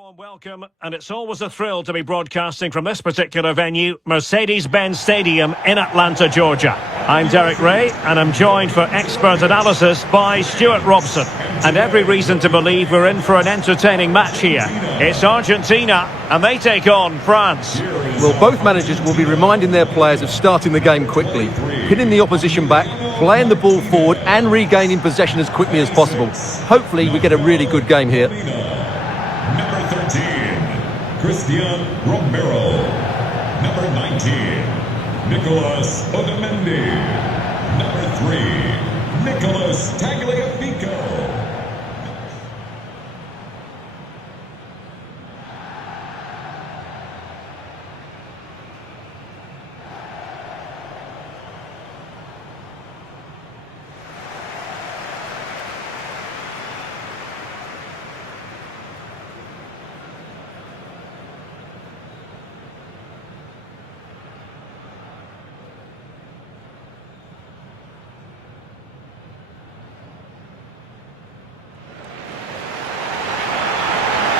Warm welcome, and it's always a thrill to be broadcasting from this particular venue, Mercedes-Benz Stadium in Atlanta, Georgia. I'm Derek Ray, and I'm joined for expert analysis by Stuart Robson. And every reason to believe we're in for an entertaining match here. It's Argentina, and they take on France. Well, both managers will be reminding their players of starting the game quickly, hitting the opposition back, playing the ball forward and regaining possession as quickly as possible. Hopefully we get a really good game here. Number 13, Christian Romero. Number 19, Nicolas Otamendi. Number 3, Nicolas Tagliafico.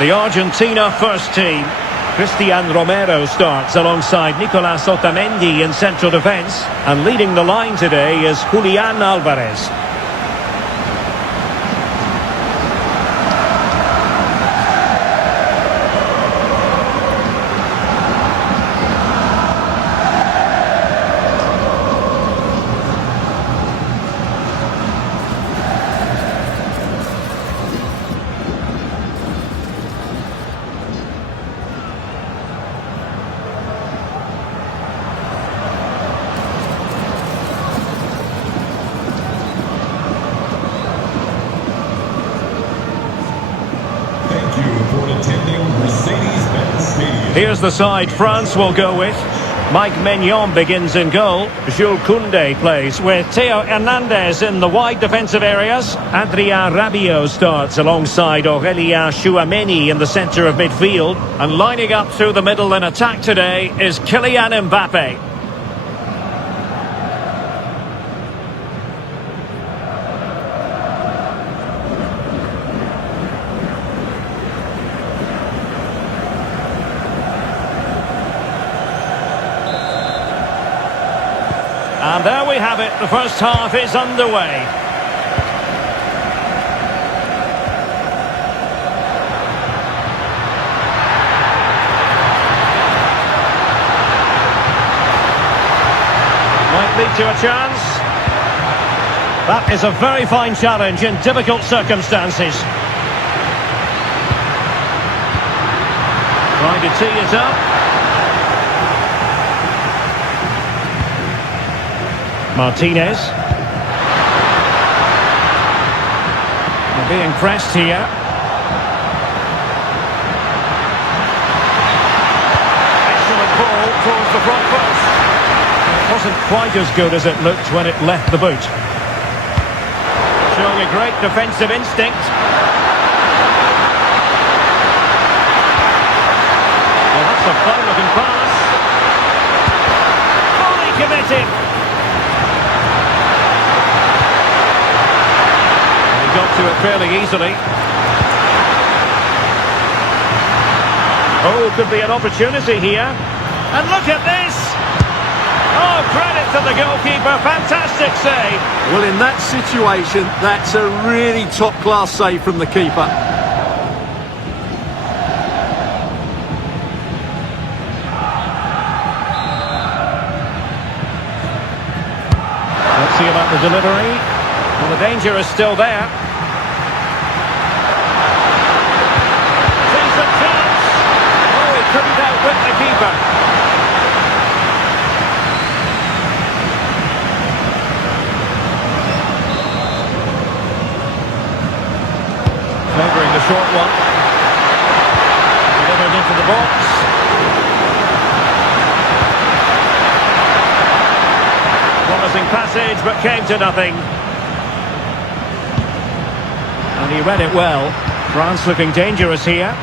The Argentina first team. Christian Romero starts alongside Nicolas Otamendi in central defence. And leading the line today is Julian Alvarez. Here's the side France will go with. Mike Maignan begins in goal. Jules Koundé plays with Theo Hernandez in the wide defensive areas. Adrien Rabiot starts alongside Aurélien Tchouameni in the centre of midfield. And lining up through the middle in attack today is Kylian Mbappe. And there we have it, the first half is underway. Might lead to a chance. That is a very fine challenge in difficult circumstances. Trying to tee it up. Martinez. They're being pressed here. Excellent ball towards the front post. It wasn't quite as good as it looked when it left the boot. Showing a great defensive instinct. Well, that's a fine-looking pass. Fully committed. Got to it fairly easily. Oh, could be an opportunity here. And look at this! Oh, credit to the goalkeeper. Fantastic save. Well, in that situation, that's a really top-class save from the keeper. Let's see about the delivery. Well, the danger is still there. Sees the chance. Oh, he couldn't outwit the keeper. Favouring the short one. Delivered into the box. Promising passage, but came to nothing. And he read it well. France looking dangerous here.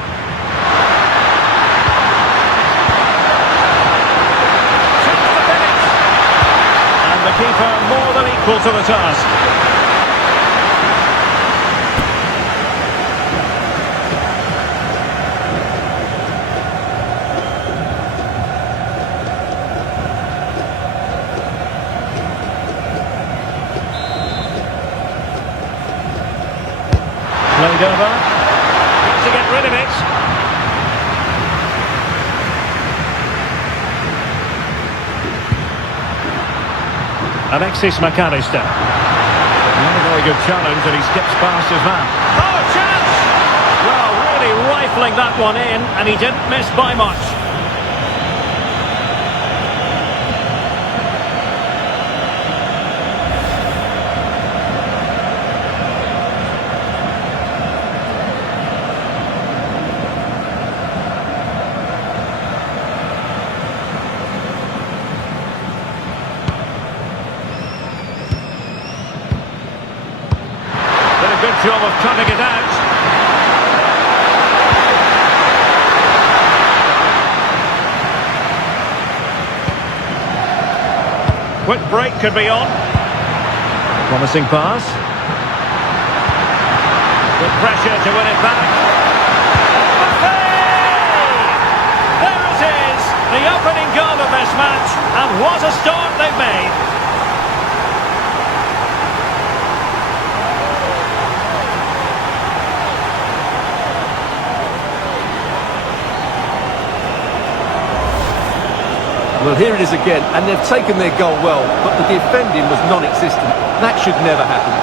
Chance to finish. And the keeper more than equal to the task. Turned over. Got to get rid of it. Alexis McAllister. Not a very good challenge, and he skips past his man. Oh, chance! Well, really rifling that one in, and he didn't miss by much. Good job of cutting it out. Quick break could be on. Promising pass. Good pressure to win it back. There it is, the opening goal of this match, and what a start they've made. Well, here it is again, and they've taken their goal well, but the defending was non-existent. That should never happen.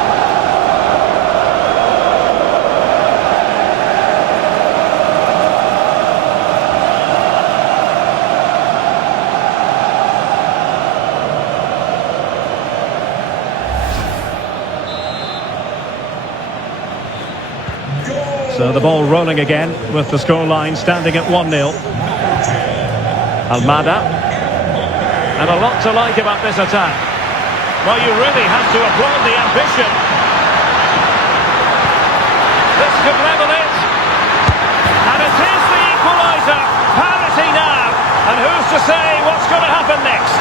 So the ball rolling again, with the scoreline standing at 1-0. Almada. And a lot to like about this attack. Well, you really have to applaud the ambition. This could level it. And it is the equaliser. Parity now. And who's to say what's going to happen next?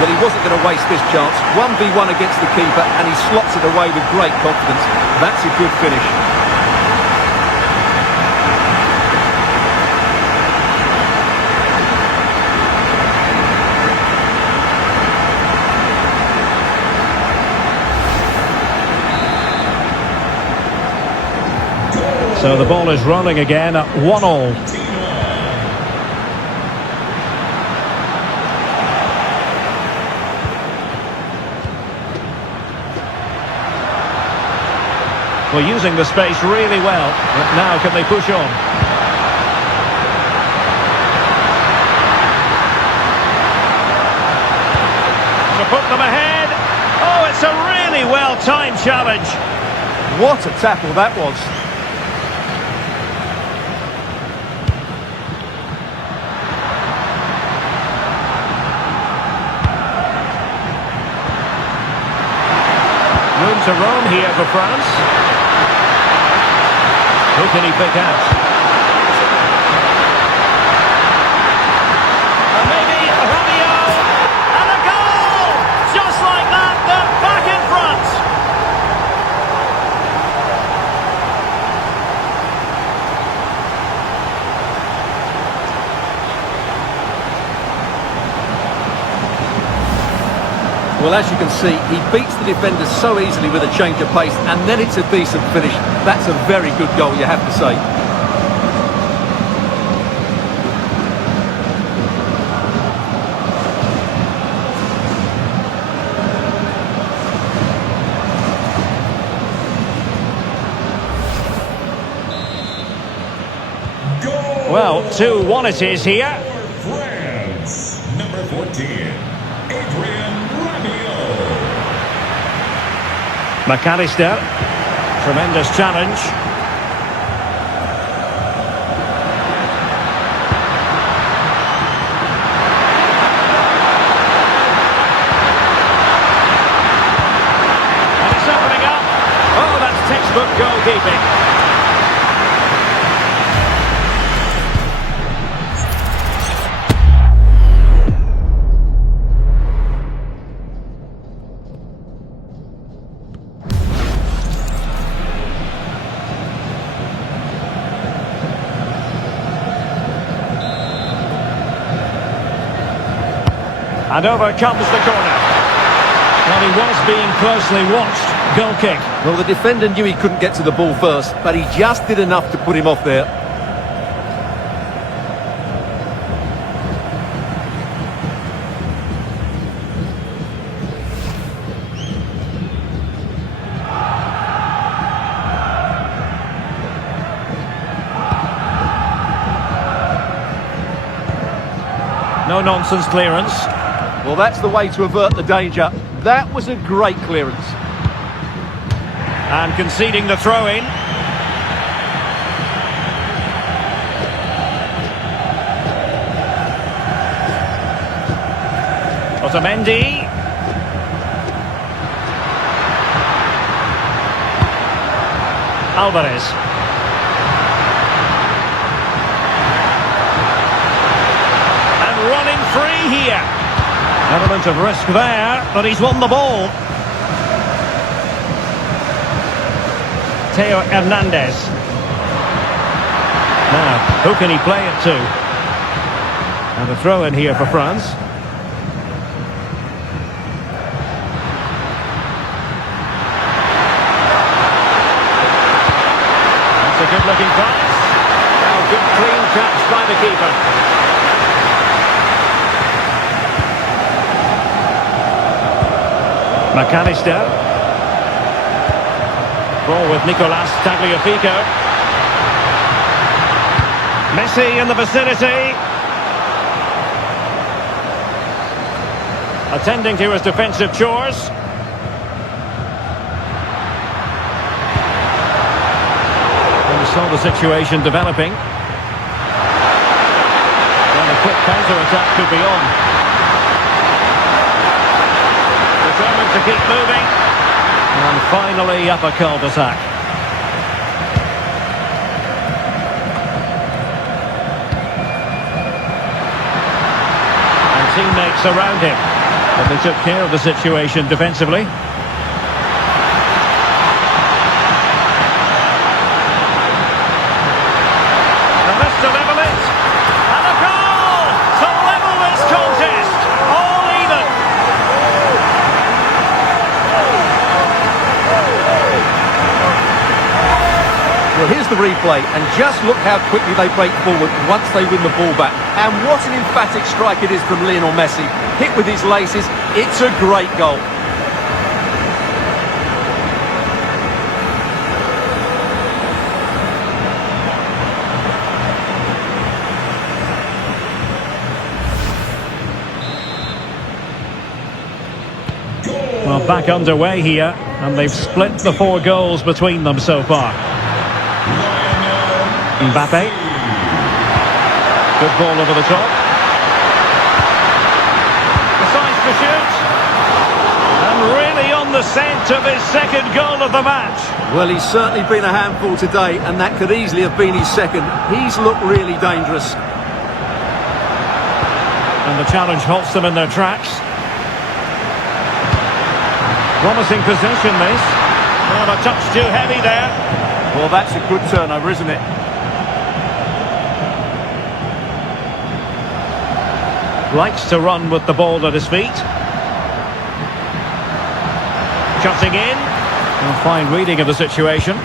Well, he wasn't going to waste this chance. 1v1 against the keeper, and he slots it away with great confidence. That's a good finish. So the ball is rolling again at 1-1. Well, using the space really well, but now can they push on? To put them ahead. Oh, it's a really well-timed challenge. What a tackle that was. Room to roam here for France. Who can he pick out? And maybe Rabiot. And a goal! Just like that, they're back in front. Well, as you can see, he beats the defenders so easily with a change of pace, and then it's a decent finish. That's a very good goal, you have to say. Well, 2-1 it is here. France, number 14, McAllister, tremendous challenge. And it's opening up. Oh, that's textbook goalkeeping. And over comes the corner. And he was being closely watched. Goal kick. Well, the defender knew he couldn't get to the ball first, but he just did enough to put him off there. No-nonsense clearance. Well, that's the way to avert the danger. That was a great clearance. And conceding the throw-in. Otamendi. Alvarez. And running free here. Element of risk there, but he's won the ball. Theo Hernandez. Now, who can he play it to? And a throw in here for France. That's a good looking pass. Now, good clean catch by the keeper. McAllister. Ball with Nicolas Tagliafico. Messi in the vicinity. Attending to his defensive chores. And we saw the situation developing. And a quick counter-attack could be on. Determined to keep moving. And finally up a cul-de-sac. And teammates around him. But they took care of the situation defensively. And this to level it. And a goal to level this contest. All even. Well, here's the replay, and just look how quickly they break forward once they win the ball back. And what an emphatic strike it is from Lionel Messi. Hit with his laces, it's a great goal. Well, back underway here, and they've split the 4 goals between them so far. Mbappe. Good ball over the top. Decides to shoot. And really on the scent of his second goal of the match. Well, he's certainly been a handful today, and that could easily have been his second. He's looked really dangerous. And the challenge halts them in their tracks. Promising position, this. Well, a touch too heavy there. Well, that's a good turnover, isn't it? Likes to run with the ball at his feet. Cutting in. A fine reading of the situation.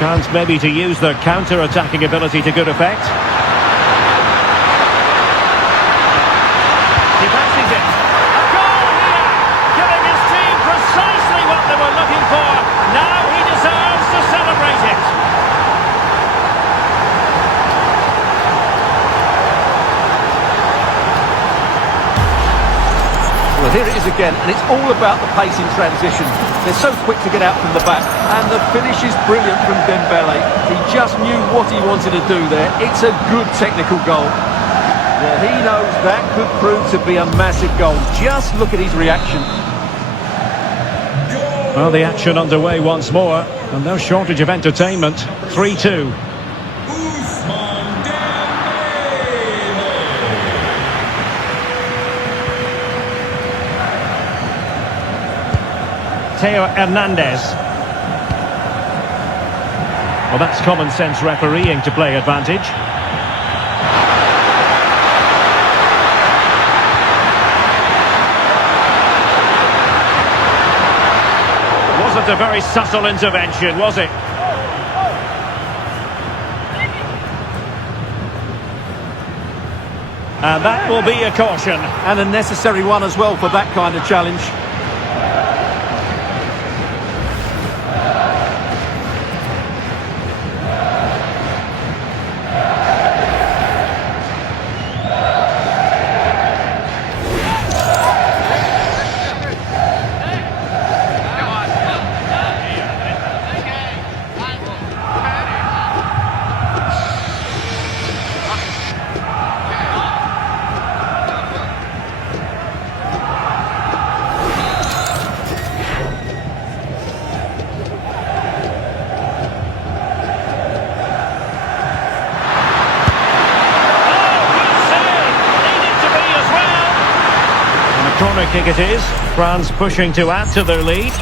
Chance maybe to use their counter-attacking ability to good effect. He passes it. A goal here! Giving his team precisely what they were looking for. Now he deserves to celebrate it. Well, here it is again, and it's all about the pace in transition. They're so quick to get out from the back, and the finish is brilliant from Dembele. He just knew what he wanted to do there. It's a good technical goal. Well, he knows that could prove to be a massive goal. Just look at his reaction. Well, the action underway once more, and no shortage of entertainment. 3-2. Theo Hernandez. Well, that's common sense refereeing to play advantage. Wasn't a very subtle intervention, was it? And that will be a caution. And a necessary one as well for that kind of challenge. Corner kick it is. France pushing to add to their lead.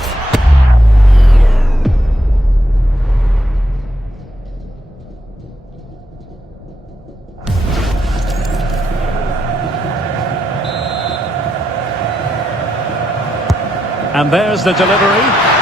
And there's the delivery.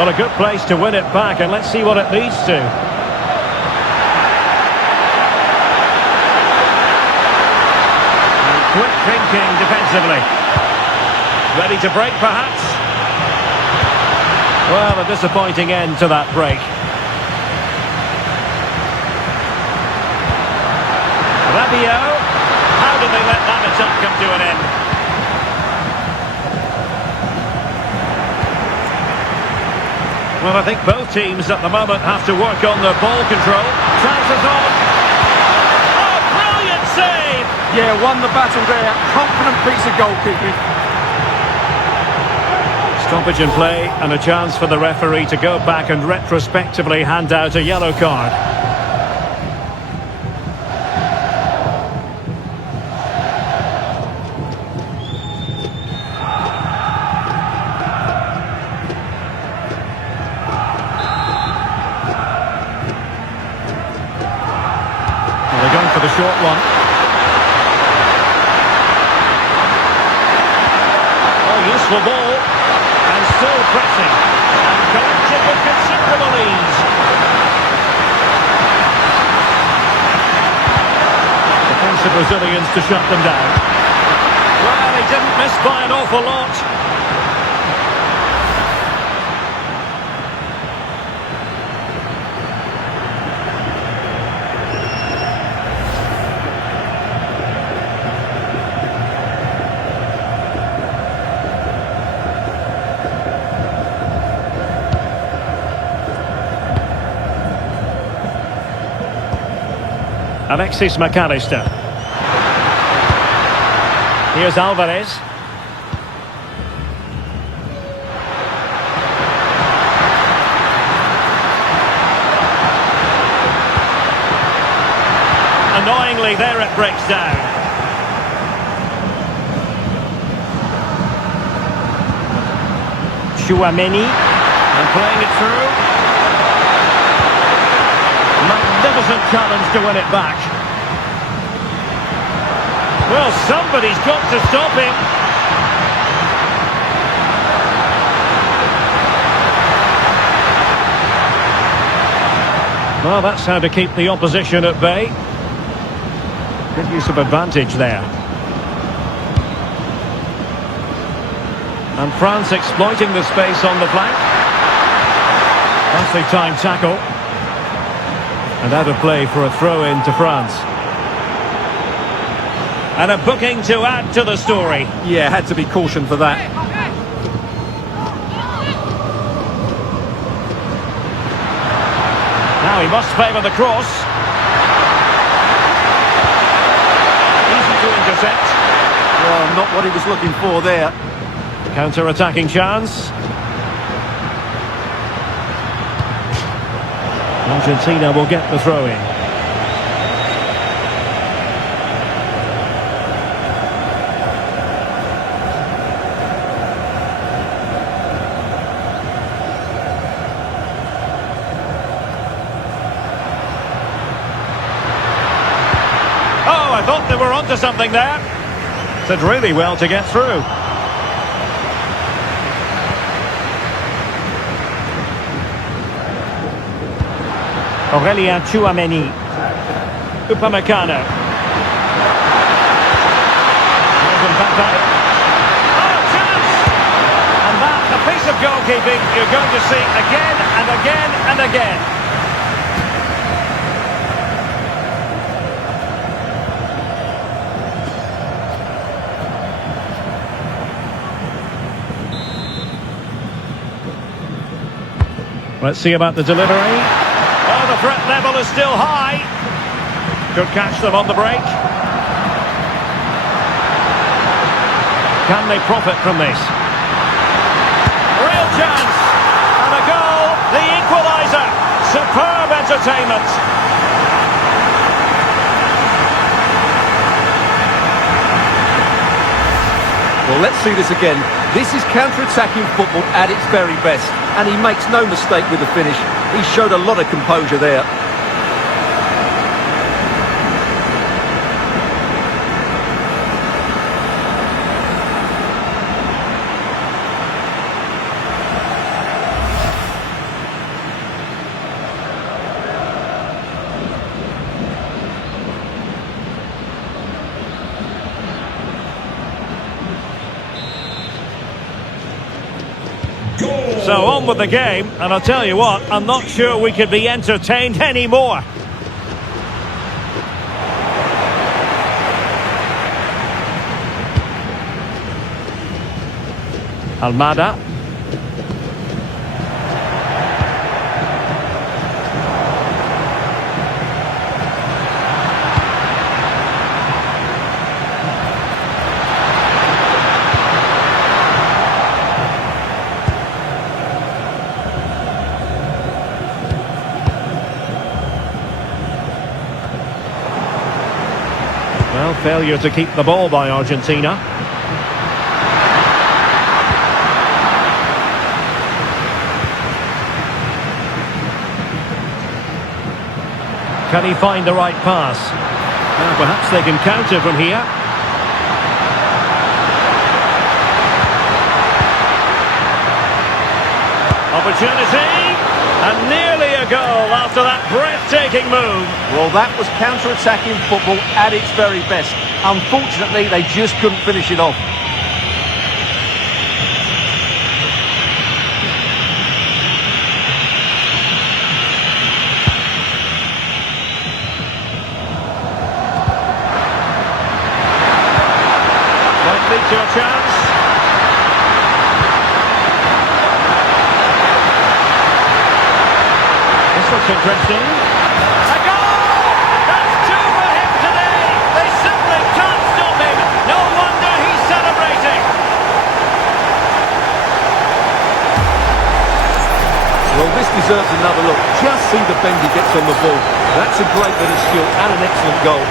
Well, a good place to win it back, and let's see what it leads to. And quick thinking defensively. Ready to break, perhaps? Well, a disappointing end to that break. Rabiot. How did they let that attack come to an end? Well, I think both teams at the moment have to work on their ball control. Chances on. Oh, brilliant save! Yeah, won the battle there. Confident piece of goalkeeping. Stoppage in play and a chance for the referee to go back and retrospectively hand out a yellow card. For the short one. Oh, useful ball. And still pressing. And collected with considerable ease. Defensive resilience to shut them down. Well, he didn't miss by an awful lot. Alexis McAllister. Here's Alvarez. Annoyingly, there it breaks down. Chouameni. And playing it through. Magnificent challenge to win it back. Well, somebody's got to stop him. Well, that's how to keep the opposition at bay. Good use of advantage there. And France exploiting the space on the flank. Nicely timed tackle. And out of play for a throw-in to France. And a booking to add to the story. Yeah, had to be cautioned for that. Now he must favour the cross. Easy to intercept. Well, not what he was looking for there. Counter-attacking chance. Argentina will get the throw in. Oh, I thought they were onto something there. Did really well to get through. Aurelien Tchouameni. Upamecano. Oh, chance! And that, a piece of goalkeeping you're going to see again and again and again. Let's see about the delivery. Oh, the threat level is still high. Could catch them on the break. Can they profit from this? Real chance. And a goal. The equaliser. Superb entertainment. Well, let's see this again. This is counter-attacking football at its very best. And he makes no mistake with the finish. He showed a lot of composure there. So on with the game, and I'll tell you what, I'm not sure we could be entertained anymore. Almada. Well, failure to keep the ball by Argentina. Can he find the right pass? Well, perhaps they can counter from here. Opportunity! And nearly a goal after that breathtaking move. Well, that was counter-attacking football at its very best. Unfortunately, they just couldn't finish it off. Might lead to a chance. Looks interesting. A goal! That's two for him today. They simply can't stop him. No wonder he's celebrating. Well, this deserves another look. Just see the bend he gets on the ball. That's a great bit of skill and an excellent goal.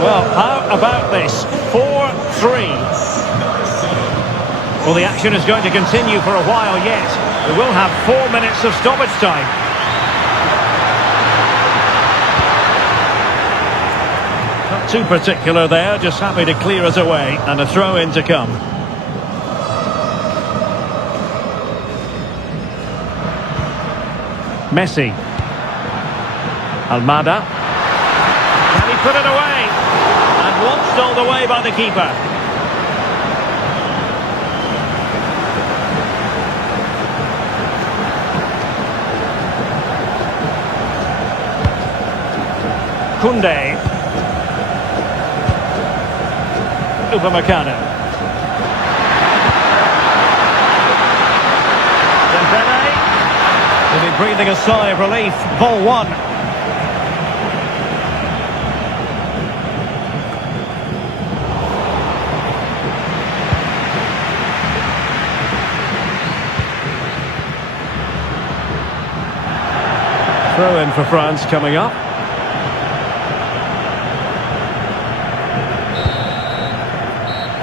Well, how about this? 4-3. Well, the action is going to continue for a while yet. We will have 4 minutes of stoppage time. Not too particular there, just happy to clear us away, and a throw-in to come. Messi. Almada. Can he put it away? And one stole away by the keeper. Koundé. Upamecano. breathing a sigh of relief. Ball one. Throw in for France coming up.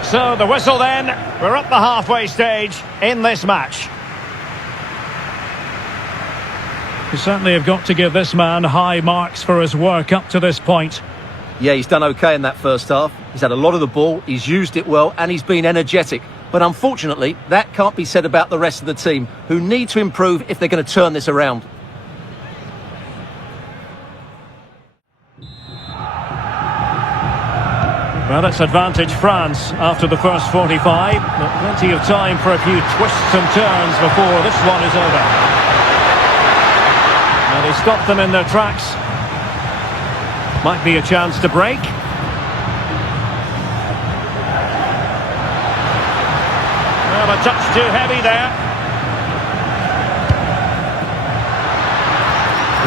So the whistle then. We're up the halfway stage in this match. You certainly have got to give this man high marks for his work up to this point. Yeah, he's done okay in that first half. He's had a lot of the ball, he's used it well, and he's been energetic. But unfortunately, that can't be said about the rest of the team, who need to improve if they're going to turn this around. Well, it's advantage France after the first 45. But plenty of time for a few twists and turns before this one is over. Now they stop them in their tracks. Might be a chance to break. Well, a touch too heavy there.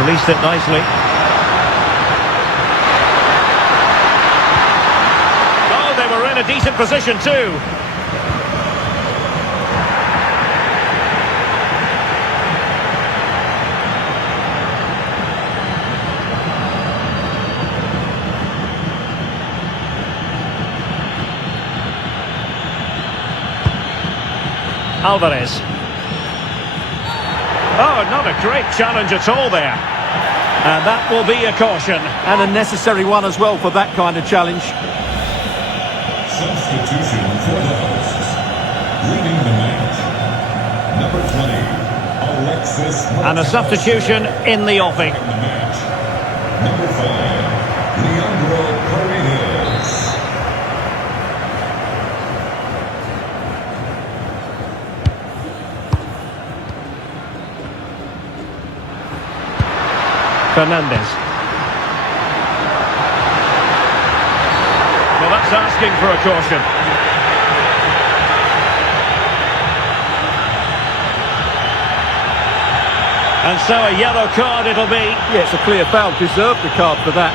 Released it nicely. In a decent position too. Alvarez. Oh, not a great challenge at all there. And that will be a caution. And a necessary one as well for that kind of challenge. Substitution for the hosts. Leading the match, number 20, Alexis Martinez. And a substitution in the offing. In the match, number 5, Leandro Paredes. Fernandez. Well, that's asking for a caution. And so a yellow card it'll be. Yeah, it's a clear foul. Deserved the card for that.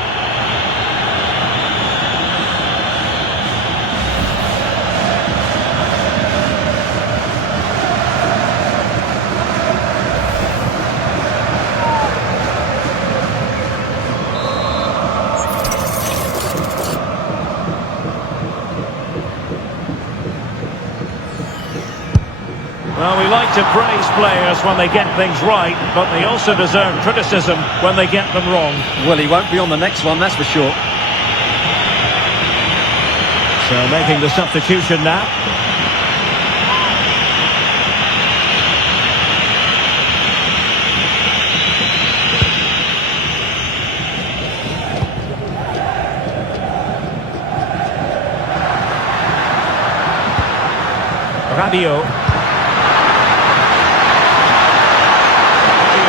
Well, we like to praise players when they get things right, but they also deserve criticism when they get them wrong. Well, he won't be on the next one, that's for sure. So making the substitution now. Rabiot.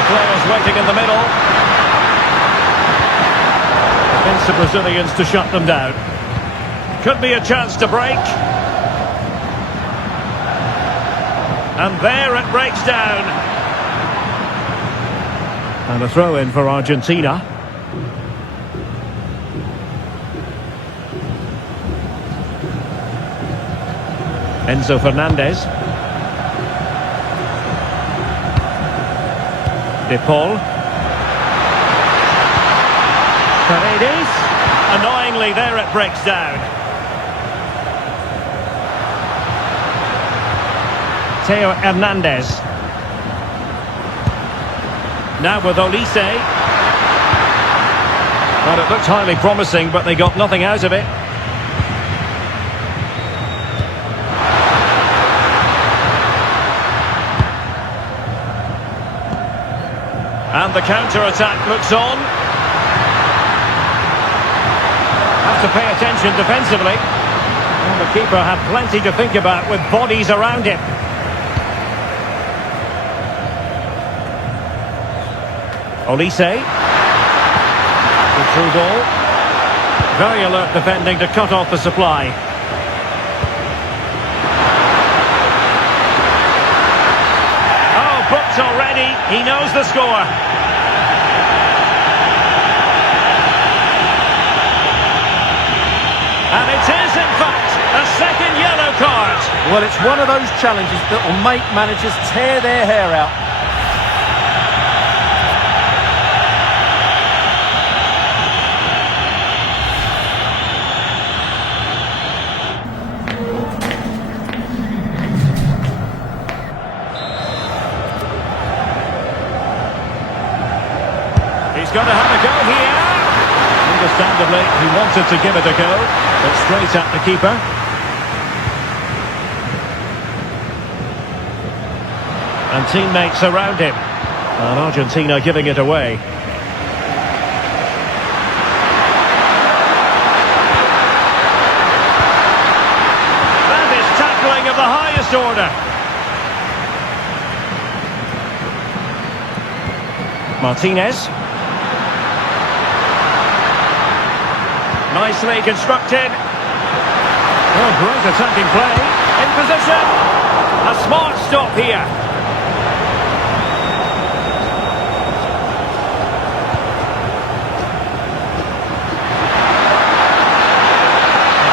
Players waiting in the middle. Against the Brazilians to shut them down. Could be a chance to break. And there it breaks down. And a throw in for Argentina. Enzo Fernandez. De Paul. Paredes. Annoyingly, there it breaks down. Theo Hernandez. Now with Olise. Well, it looked highly promising, but they got nothing out of it. And the counter-attack looks on. Have to pay attention defensively. And the keeper had plenty to think about with bodies around him. Olise. Good through ball. Very alert defending to cut off the supply. Oh, booked already. ready. He knows the score. And it is, in fact, a second yellow card. Well, it's one of those challenges that will make managers tear their hair out. He's going to have a go here. Understandably, he wanted to give it a go, but straight at the keeper. And teammates around him. And Argentina giving it away. That is tackling of the highest order. Martinez. Nicely constructed. Oh, great attacking play. In position. A smart stop here.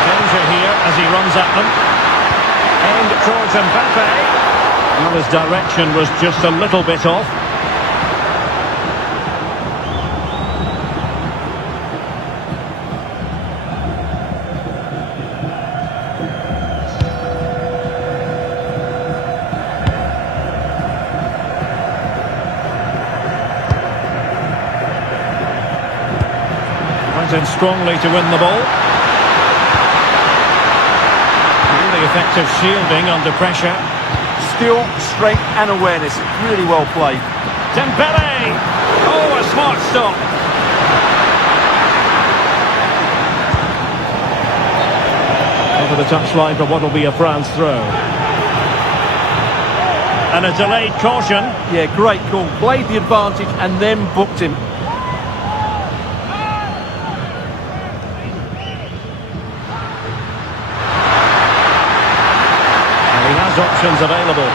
Danger here as he runs at them. Aimed towards Mbappe. Well, his direction was just a little bit off. In strongly to win the ball. Really effective shielding under pressure. Skill, strength and awareness. Really well played. Dembele! Oh, a smart stop. Over the touchline for what will be a France throw. And a delayed caution. Yeah, great call. Played the advantage and then booked him. Options available.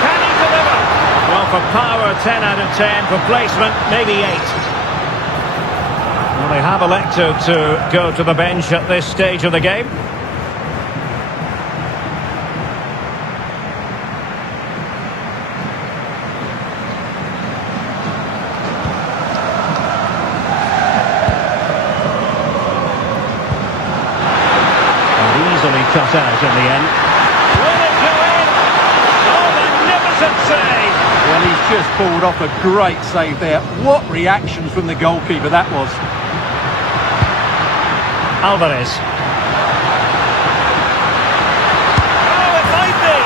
Can he deliver? Well, for power, 10 out of 10. For placement, maybe 8. Well, they have elected to go to the bench at this stage of the game. And easily cut out in the end. Save. Well, he's just pulled off a great save there. What reaction from the goalkeeper that was. Alvarez. Oh, it might be.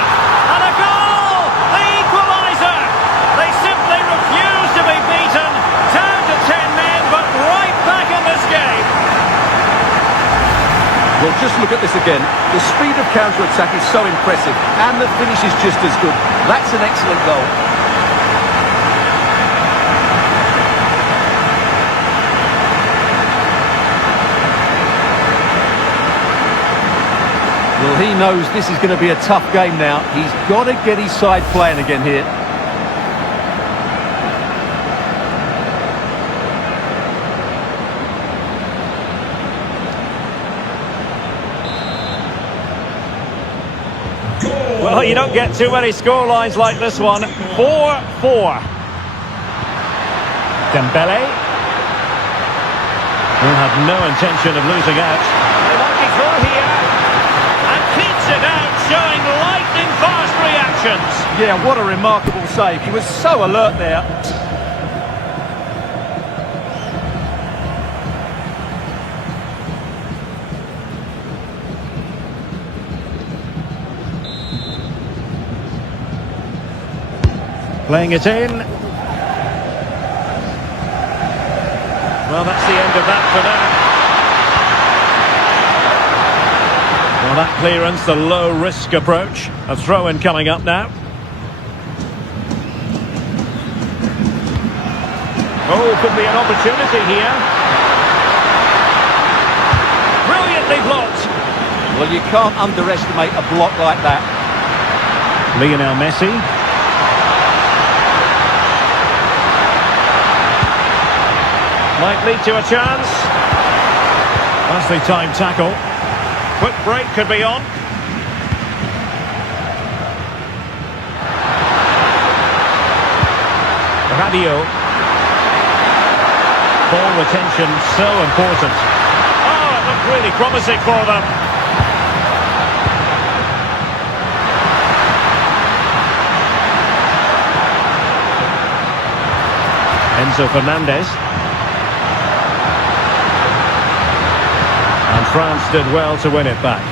And a goal! The equaliser! They simply refuse to be beaten. Down to 10 men, but right back in this game. Well, just look at this again. The speed of counter-attack is so impressive, and the finish is just as good. That's an excellent goal. Well, he knows this is going to be a tough game now. He's got to get his side playing again here. Well, you don't get too many scorelines like this one. 4-4. Dembele. Will have no intention of losing out. They might be through here. And keeps it out, showing lightning-fast reactions. Yeah, what a remarkable save. He was so alert there. Playing it in. Well, that's the end of that for now. Well, that clearance, the low-risk approach. A throw-in coming up now. Oh, could be an opportunity here. Brilliantly blocked. Well, you can't underestimate a block like that. Lionel Messi. Might lead to a chance. Nicely timed tackle. Quick break could be on. Radio. Ball retention so important. Oh, it looked really promising for them. Enzo Fernandez. And France did well to win it back.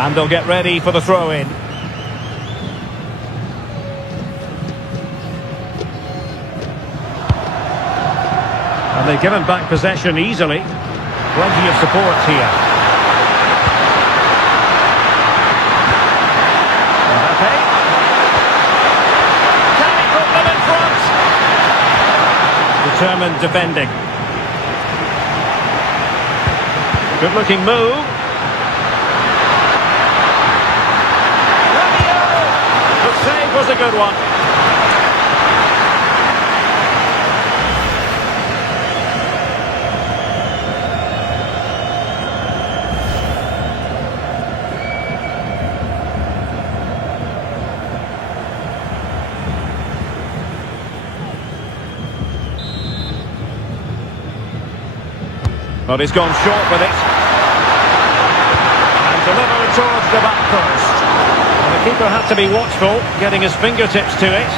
And they'll get ready for the throw-in. And they've given back possession easily. Plenty of support here. Mbappe. Can he put them in front? Determined defending. Good looking move. The save was a good one. But he's gone short with it. And delivered towards the back post. And the keeper had to be watchful, getting his fingertips to it.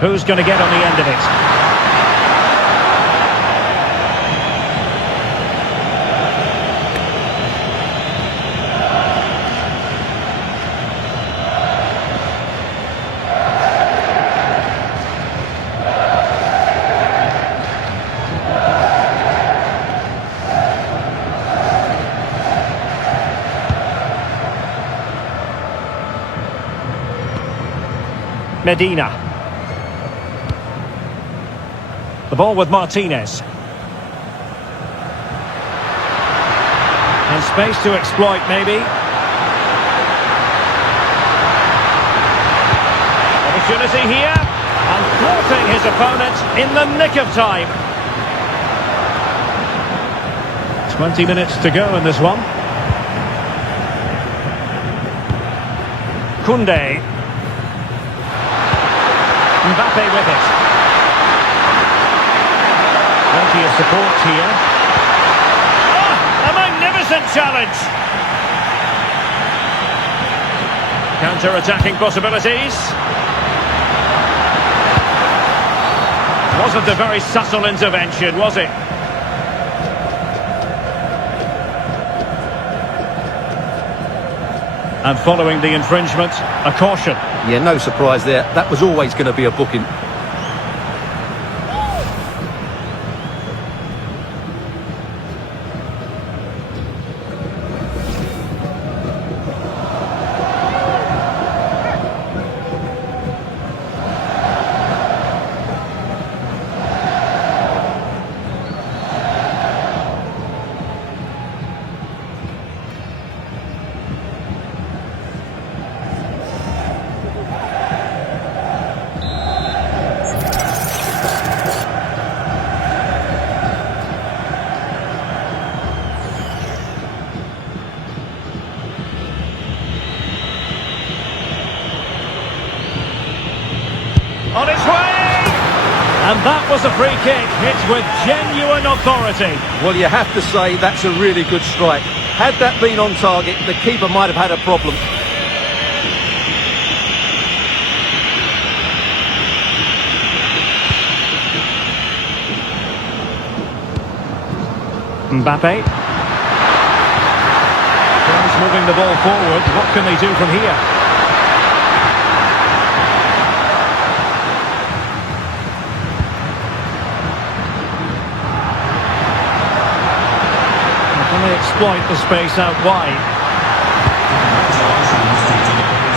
Who's going to get on the end of it? Medina. The ball with Martinez. And space to exploit, maybe. Opportunity here. And thwarting his opponent in the nick of time. 20 minutes to go in this one. Koundé. Mbappe with it. Plenty of support here. Oh, a magnificent challenge. Counter-attacking possibilities. Wasn't a very subtle intervention, was it? And following the infringement, a caution. Yeah, no surprise there. That was always going to be a booking. On its way! And that was a free kick, hit with genuine authority. Well, you have to say that's a really good strike. Had that been on target, the keeper might have had a problem. Mbappe. France moving the ball forward. What can they do from here? Can they exploit the space out wide.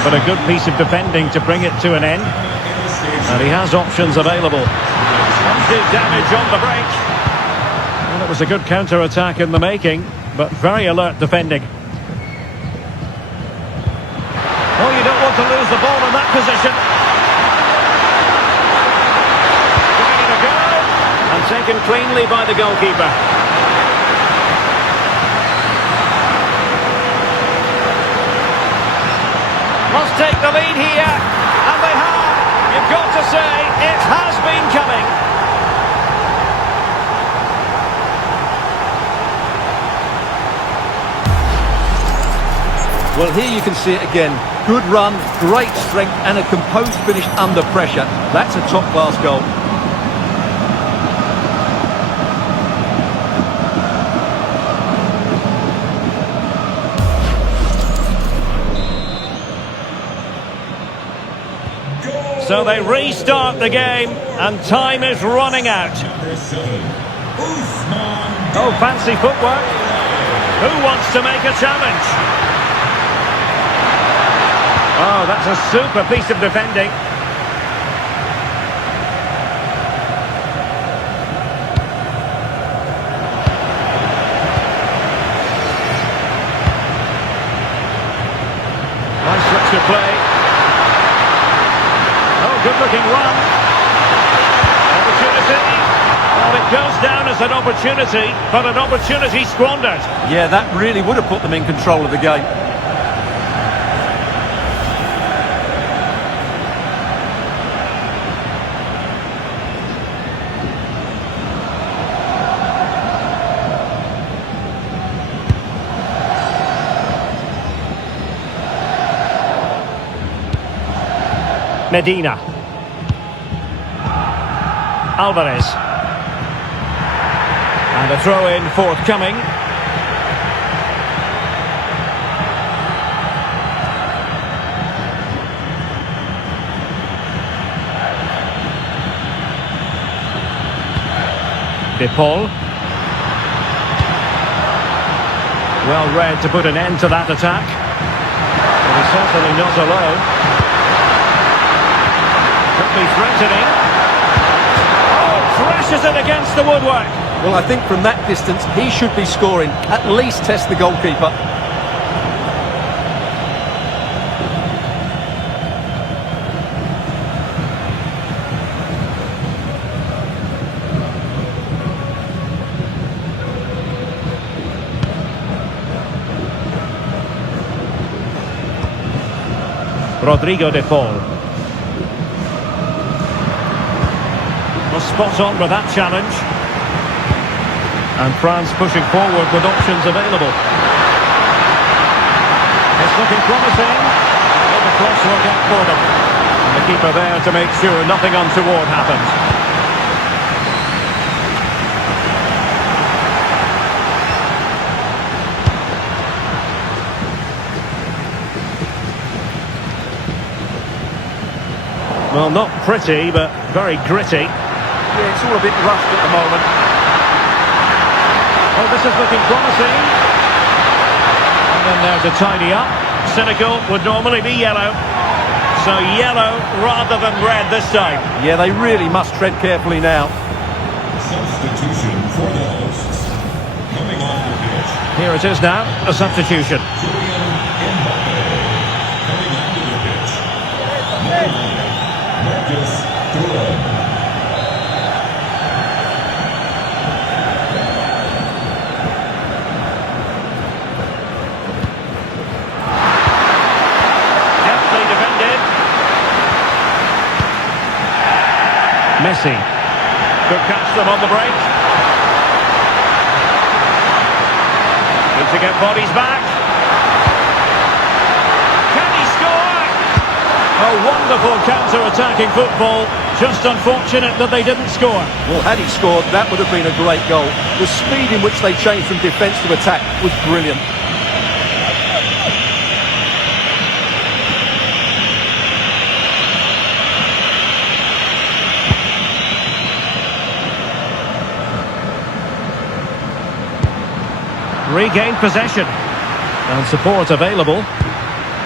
But a good piece of defending to bring it to an end. And he has options available. Did damage on the break. Well, it was a good counter-attack in the making, but very alert defending. Oh, you don't want to lose the ball in that position. Giving it a go. And taken cleanly by the goalkeeper. Must take the lead here. And they have. You've got to say, it has been coming. Well, here you can see it again. Good run, great strength, and a composed finish under pressure. That's a top-class goal. So they restart the game, and time is running out. Oh, fancy footwork. Who wants to make a challenge? Oh, that's a super piece of defending. Nice switch of play. Oh, good-looking run. Opportunity. Well, it goes down as an opportunity, but an opportunity squandered. Yeah, that really would have put them in control of the game. Medina. Alvarez. And a throw-in forthcoming. De Paul. Well read to put an end to that attack. But he's certainly not alone. Could be threatening. Oh, thrashes it against the woodwork. Well, I think from that distance, he should be scoring. At least test the goalkeeper. Rodrigo de Paul. Was spot on with that challenge. And France pushing forward with options available. It's looking promising. Well, the cross will get for them. And the keeper there to make sure nothing untoward happens. Well, not pretty, but very gritty. Yeah, it's all a bit rushed at the moment. Oh, this is looking promising. And then there to tidy up. Senegal would normally be yellow. So yellow rather than red this time. Yeah, they really must tread carefully now. Substitution for the hosts. Coming off the pitch. Here it is now, a substitution. Coming onto the pitch. Number 9, Marcus Thuram. Messi could catch them on the break. Need to get bodies back. Can he score? A wonderful counter-attacking football. Just unfortunate that they didn't score. Well, had he scored, that would have been a great goal. The speed in which they changed from defence to attack was brilliant. Regained possession. And support available.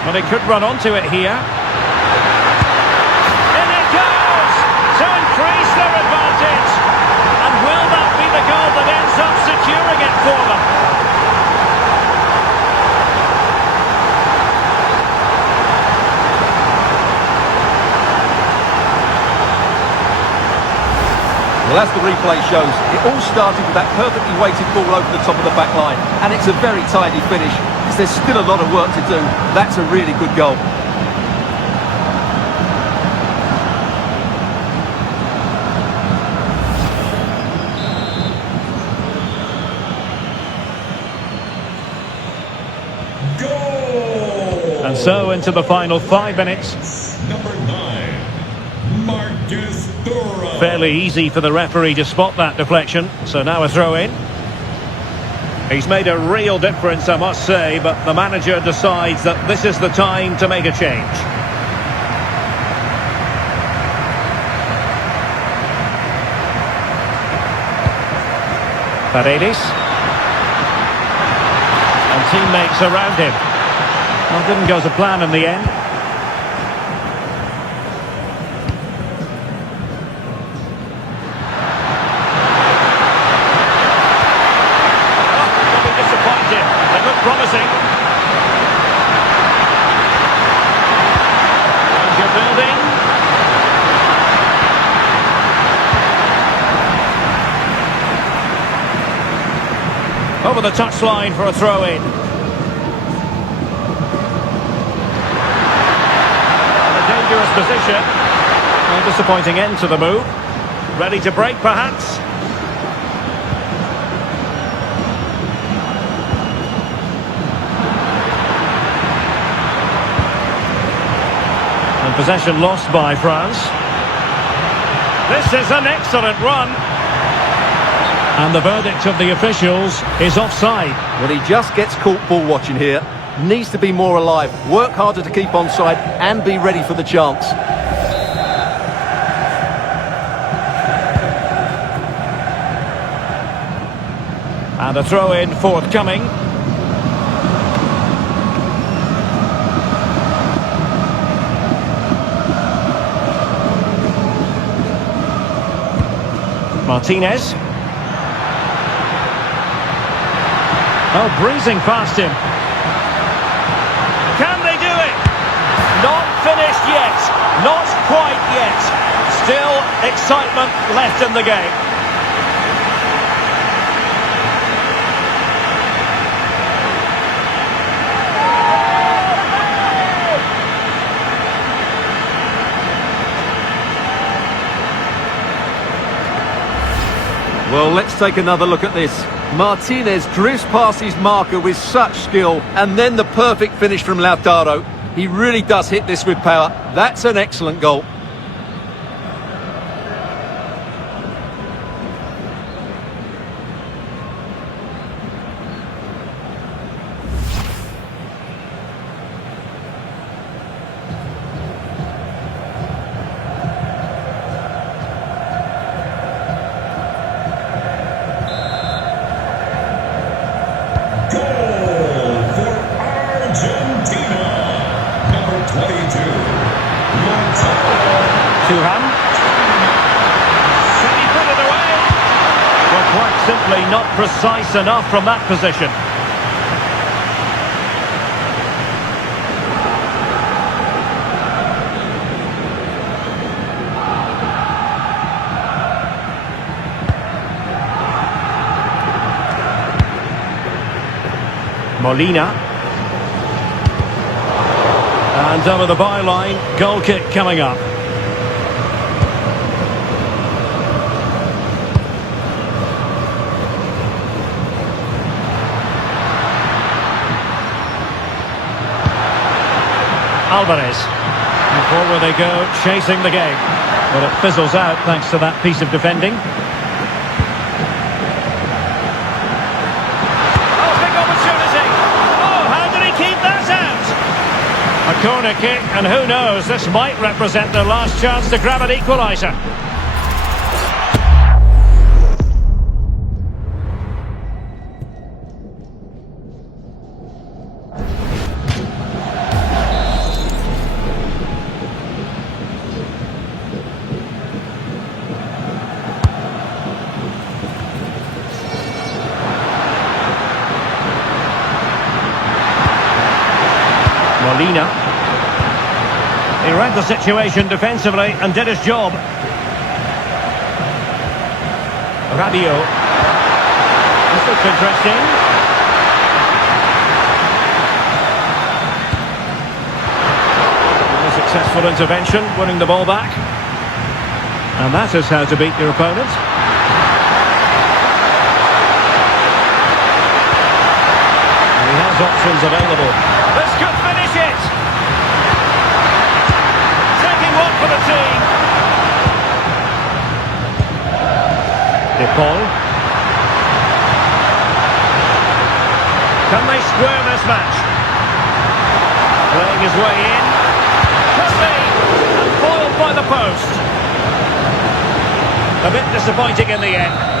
But he could run onto it here. In it goes! To increase their advantage. And will that be the goal that ends up securing it for them? Well, as the replay shows, it all started with that perfectly weighted ball over the top of the back line. And it's a very tidy finish, because there's still a lot of work to do. That's a really good goal. Goal! And so into the final 5 minutes. Number 9, Marcus Thuram. Fairly easy for the referee to spot that deflection. So now a throw in. He's made a real difference, I must say, but the manager decides that this is the time to make a change. Paredes. And teammates around him. Well, didn't go to plan in the end. Promising. Danger building. Over the touchline for a throw-in. A dangerous position. A disappointing end to the move. Ready to break, perhaps. Possession lost by France. This is an excellent run. And the verdict of the officials is offside. Well, he just gets caught ball watching here. Needs to be more alive, work harder to keep onside and be ready for the chance. And a throw-in forthcoming. Martinez. Oh, breezing past him. Can they do it? Not finished yet. Not quite yet. Still excitement left in the game. Well, let's take another look at this. Martinez drifts past his marker with such skill, and then the perfect finish from Lautaro. He really does hit this with power. That's an excellent goal. Simply not precise enough from that position. Molina. And over the byline, goal kick coming up. Alvarez. And forward they go, chasing the game. But it fizzles out thanks to that piece of defending. Oh, big opportunity. Oh, how did he keep that out? A corner kick, and who knows, this might represent their last chance to grab an equaliser. the situation defensively and did his job. Rabiot. This looks interesting. A successful intervention, winning the ball back. And that is how to beat your opponent. And he has options available. This could finish it! Taking one for the team. Paul. Can they square this match? Playing his way in. Could be. And foiled by the post. A bit disappointing in the end.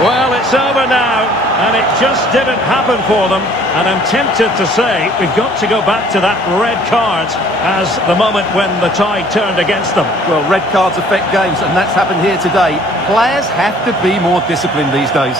Well, it's over now, and it just didn't happen for them. And I'm tempted to say we've got to go back to that red card as the moment when the tide turned against them. Well, red cards affect games, and that's happened here today. Players have to be more disciplined these days.